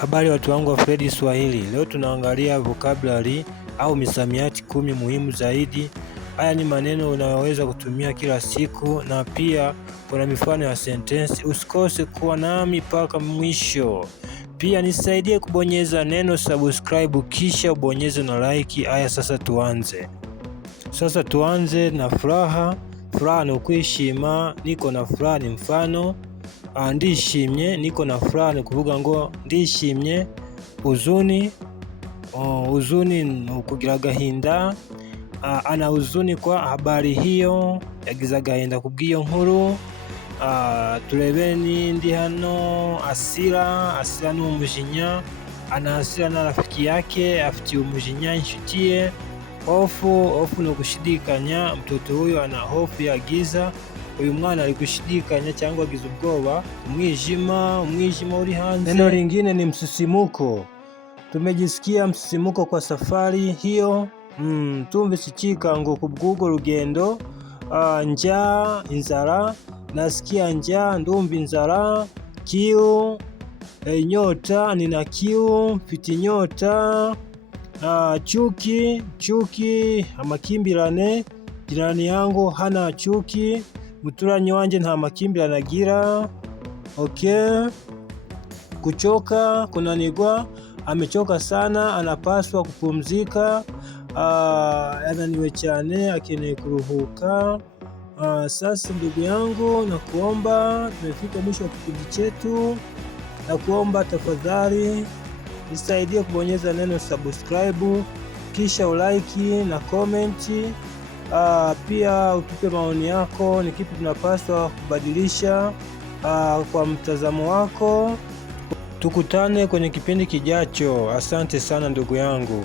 Habari watu wangu wa Fredi Swahili. Leo tunaangalia vocabulary au misamiati 10 muhimu zaidi. Haya ni maneno unayoweza kutumia kila siku na pia kuna mifano ya sentensi. Usikose kuwa nami mpaka mwisho. Pia nisaidie kubonyeza neno subscribe kisha ubonyeze na like. Haya sasa tuanze na furaha. Furaha ni ukwishima, niko na furaha ni mfano. Ndishimye, niko na furaha ni kuvuga ngo ndishimye. Huzuni ni ukugira agahinda. Ana huzuni kwa habari hiyo, yagize agahinda kubw'iyo nkuru. Turebeni ndi hano. Hasira ni umujinya. Ana hasira na rafiki yake, afitiye umujinya inshuti ye. Hofu ni ugushidikanya, mtoto huyo ana hofu ya giza. Uyu mwana ari gushidikanya cyangwa agize ubwoba. Umwijima uri hanze. Neno lingine ni msisimuko. Tumejisikia msisimuko kwa safari hiyo. Tumvise ikikango kubw'urwo rugendo. Njaa, inzara. Nasikia njaa, ndumva inzara. Kiu, inyota, nina kiu, mfite inyota. Chuki, amakimbirane. Jirani yangu hana chuki. Muturanyi wanje nta makimbirane agira. Kuchoka, kunanigwa. Amechoka sana, anapaswa kupumzika. Yananiwe cyane, akeneye kuruhuka. Sasa ndugu yangu, nakuomba, tumefika mwisho wa kipindi chetu. Nakuomba tafadhali nisaidie kubonyeza neno subscribe, kisha ulike na comment. Pia utupe maoni yako, ni kipi tunapaswa kubadilisha kwa mtazamo wako. Tukutane kwenye kipindi kijacho. Asante sana ndugu yangu.